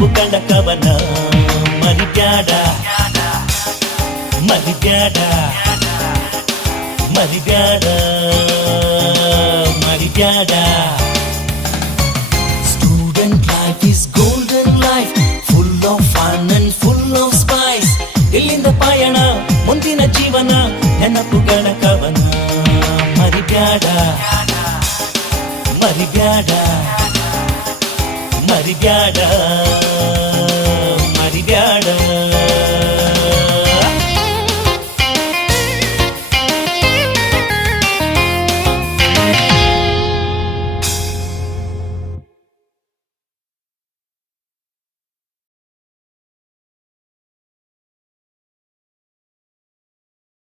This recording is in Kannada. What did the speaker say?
ನೆನಪು ಕಂಡ ಕವನ ಮರಿಬ್ಯಾಡ ಮರಿಬ್ಯಾಡ ಮರಿಬ್ಯಾಡ ಮರಿಬ್ಯಾಡ Student life is golden life, full of fun and full of spice. ಇಲ್ಲಿಂದ ಪಯಣ ಮುಂದಿನ ಜೀವನ ನೆನಪುಗಳ ಕವನ ಮರಿಬ್ಯಾಡ ಮರಿಬ್ಯಾಡ ಮರಿಬ್ಯಾಡ ಮರಿಬ್ಯಾಡ